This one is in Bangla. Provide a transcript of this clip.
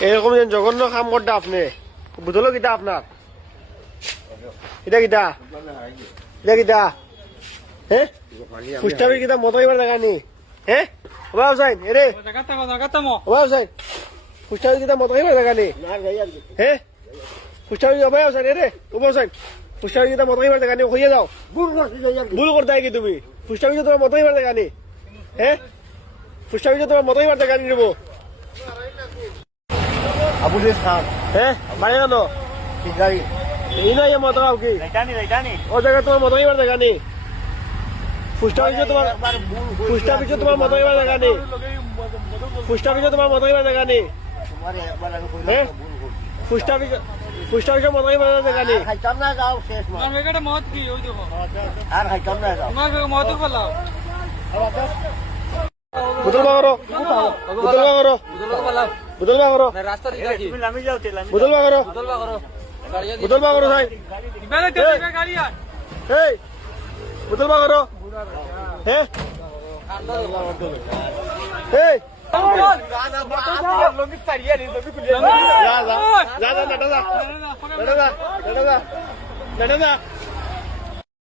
এরকম যে জঘন্য কাম করতে আপনি বুঝলো কিতা আপনার এটা কিতা এটা কিতা হ্যাঁ ফুস্টাবি কিতা মতো এবার দেখানি হ্যাঁ ওবা হুসাইন এরে ওবা হুসাইন ফুস্টাবি কিতা মতো এবার দেখানি হ্যাঁ ফুস্টাবি ওবা হুসাইন এরে ওবা হুসাইন ফুস্টাবি কিতা মতো এবার দেখানি হইয়া যাও ভুল করতে কি তুমি ফুস্টাবি তোমার মতো এবার দেখানি হ্যাঁ ফুস্টাবি তোমার মতো এবার দেখানি নেবো আবু রেস খান হ্যাঁ বাড়ি কেন সিগারি এই নয় মতো কাউকে রাইটানি ও জায়গায় তোমার মতো এবার দেখানি ফুস্টা পিছিয়ে তোমার তোমার মতো এবার দেখানি ফুস্টা পিছিয়ে তোমার মতো এবার দেখানি হ্যাঁ ফুস্টা পিছিয়ে মতো এবার দেখানি খাইতাম না যাও শেষ মাস আর খাইতাম না যাও বুতল বাগরো বুতল বাগরো বুতল বাগরো তুমি নামি যাও তেল আমি বুতল বাগরো বুতল বাগরো ভাই এই বুতল বাগরো হ্যাঁ এই যা যা যা যা নাটা যা নাটা যা নাটা যা নাটা যা